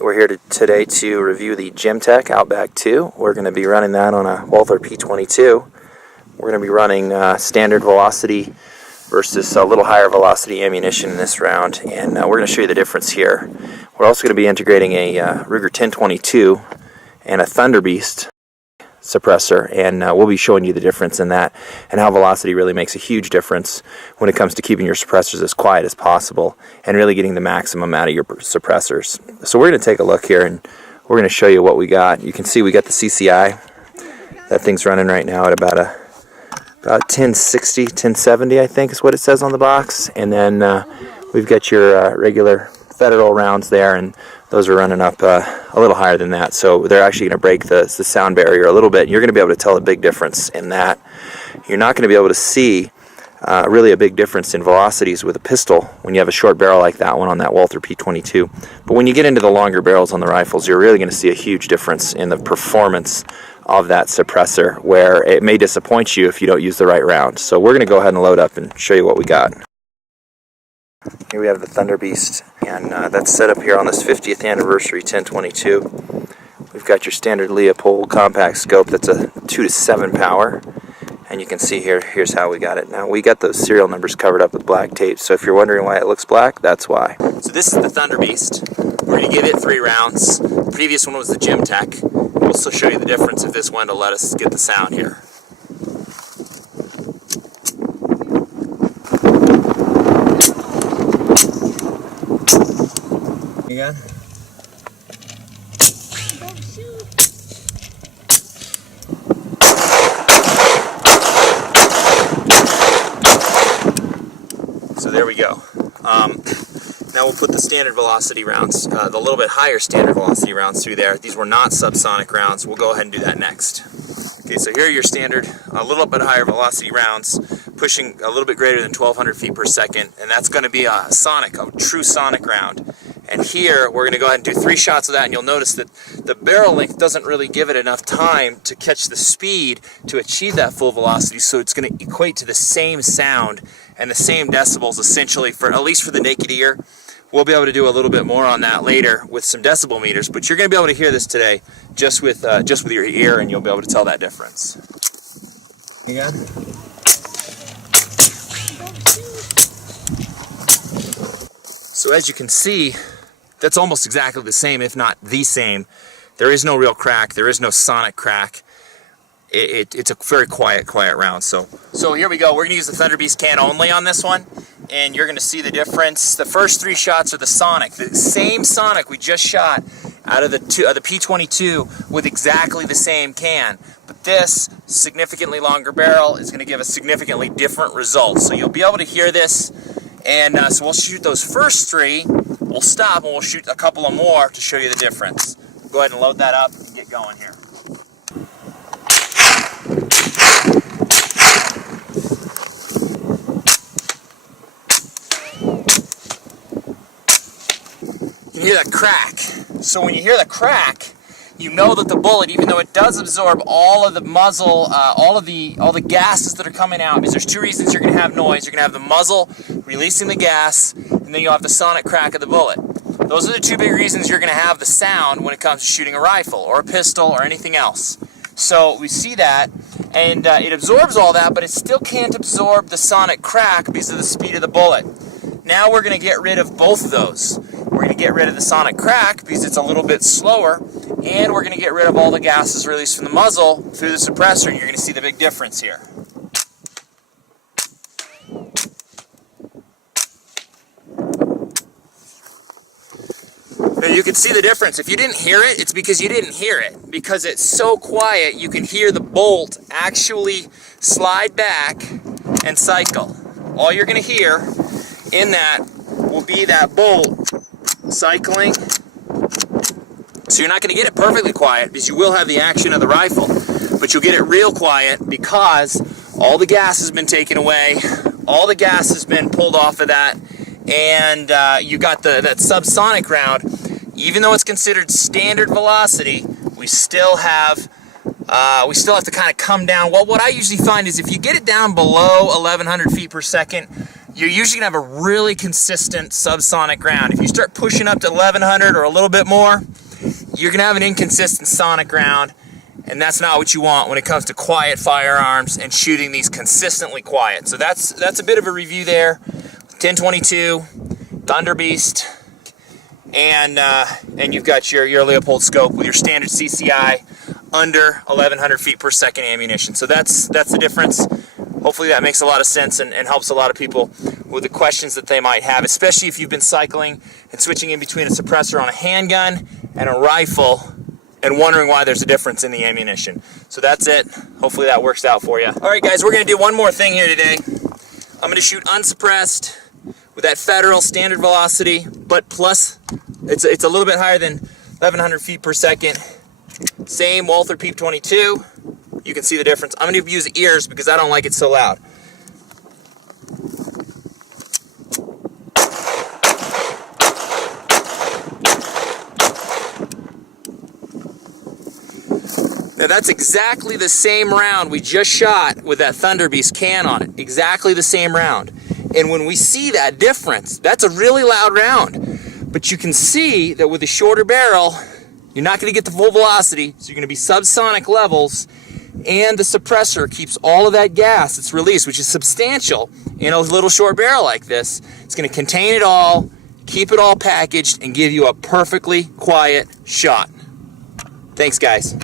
We're here today to review the Gemtech Outback 2. We're going to be running that on a Walther P22. We're going to be running standard velocity versus a little higher velocity ammunition in this round, and we're going to show you the difference here. We're also going to be integrating a Ruger 1022 and a Thunder Beast suppressor, and we'll be showing you the difference in that and how velocity really makes a huge difference when it comes to keeping your suppressors as quiet as possible and really getting the maximum out of your suppressors. So we're going to take a look here and we're going to show you what we got. You can see we got the CCI. That thing's running right now at about 1060, 1070 I think is what it says on the box, and then we've got your regular Federal rounds there, and those are running up a little higher than that, so they're actually going to break the sound barrier a little bit. You're going to be able to tell a big difference in that. You're not going to be able to see really a big difference in velocities with a pistol when you have a short barrel like that one on that Walther P22, but when you get into the longer barrels on the rifles, you're really going to see a huge difference in the performance of that suppressor, where it may disappoint you if you don't use the right round. So we're going to go ahead and load up and show you what we got. Here we have the Thunder Beast, and that's set up here on this 50th anniversary 1022. We've got your standard Leopold compact scope. That's a 2-to-7 power, and you can see here's how we got it. Now we got those serial numbers covered up with black tape, so if you're wondering why it looks black, that's why. So this is the Thunder Beast. We're going to give it 3 rounds. The previous one was the Gemtech. We'll also show you the difference if this one to let us get the sound here. Again. So there we go. Now we'll put the standard velocity rounds, the little bit higher standard velocity rounds through there. These were not subsonic rounds. We'll go ahead and do that next. Okay, so here are your standard, a little bit higher velocity rounds, pushing a little bit greater than 1,200 feet per second, and that's going to be a sonic, a true sonic round. And here we're going to go ahead and do 3 shots of that, and you'll notice that the barrel length doesn't really give it enough time to catch the speed to achieve that full velocity, so it's going to equate to the same sound and the same decibels essentially, for at least for the naked ear. We'll be able to do a little bit more on that later with some decibel meters, but you're going to be able to hear this today just with your ear, and you'll be able to tell that difference. Again. So as you can see, that's almost exactly the same, if not the same. There is no real crack. There is no sonic crack. It's a very quiet round. So here we go. We're going to use the Thunder Beast can only on this one, and you're going to see the difference. The first 3 shots are the sonic, the same sonic we just shot out of the P22 with exactly the same can. But this significantly longer barrel is going to give a significantly different result. So you'll be able to hear this. And so we'll shoot those first 3, we'll stop, and we'll shoot a couple of more to show you the difference. Go ahead and load that up and get going here. You can hear that crack. So when you hear the crack, you know that the bullet, even though it does absorb all of the muzzle, all the gases that are coming out, because there's 2 reasons you're going to have noise. You're going to have the muzzle releasing the gas, and then you'll have the sonic crack of the bullet. Those are the 2 big reasons you're going to have the sound when it comes to shooting a rifle or a pistol or anything else. So we see that, and it absorbs all that, but it still can't absorb the sonic crack because of the speed of the bullet. Now we're going to get rid of both of those. We're going to get rid of the sonic crack because it's a little bit slower, and we're going to get rid of all the gases released from the muzzle through the suppressor, and you're going to see the big difference here. Now you can see the difference. If you didn't hear it, it's because you didn't hear it. Because it's so quiet, you can hear the bolt actually slide back and cycle. All you're going to hear in that will be that bolt cycling. So you're not going to get it perfectly quiet because you will have the action of the rifle, but you'll get it real quiet because all the gas has been taken away, all the gas has been pulled off of that, and you got that subsonic round. Even though it's considered standard velocity, we still have to kind of come down. Well, what I usually find is if you get it down below 1,100 feet per second, you're usually going to have a really consistent subsonic round. If you start pushing up to 1100 or a little bit more, you're going to have an inconsistent sonic round, and that's not what you want when it comes to quiet firearms and shooting these consistently quiet. So that's a bit of a review there. 1022, Thunder Beast, and you've got your Leopold scope with your standard CCI under 1100 feet per second ammunition. So that's the difference. Hopefully that makes a lot of sense and helps a lot of people with the questions that they might have, especially if you've been cycling and switching in between a suppressor on a handgun and a rifle and wondering why there's a difference in the ammunition. So that's it. Hopefully that works out for you. All right, guys, we're going to do one more thing here today. I'm going to shoot unsuppressed with that Federal standard velocity, but plus it's a little bit higher than 1100 feet per second. Same Walther P22. You can see the difference. I'm going to use ears because I don't like it so loud. Now that's exactly the same round we just shot with that Thunder Beast can on it. Exactly the same round. And when we see that difference, that's a really loud round. But you can see that with a shorter barrel, you're not going to get the full velocity, so you're going to be subsonic levels, and the suppressor keeps all of that gas that's released, which is substantial in a little short barrel like this. It's going to contain it all, keep it all packaged, and give you a perfectly quiet shot. Thanks, guys.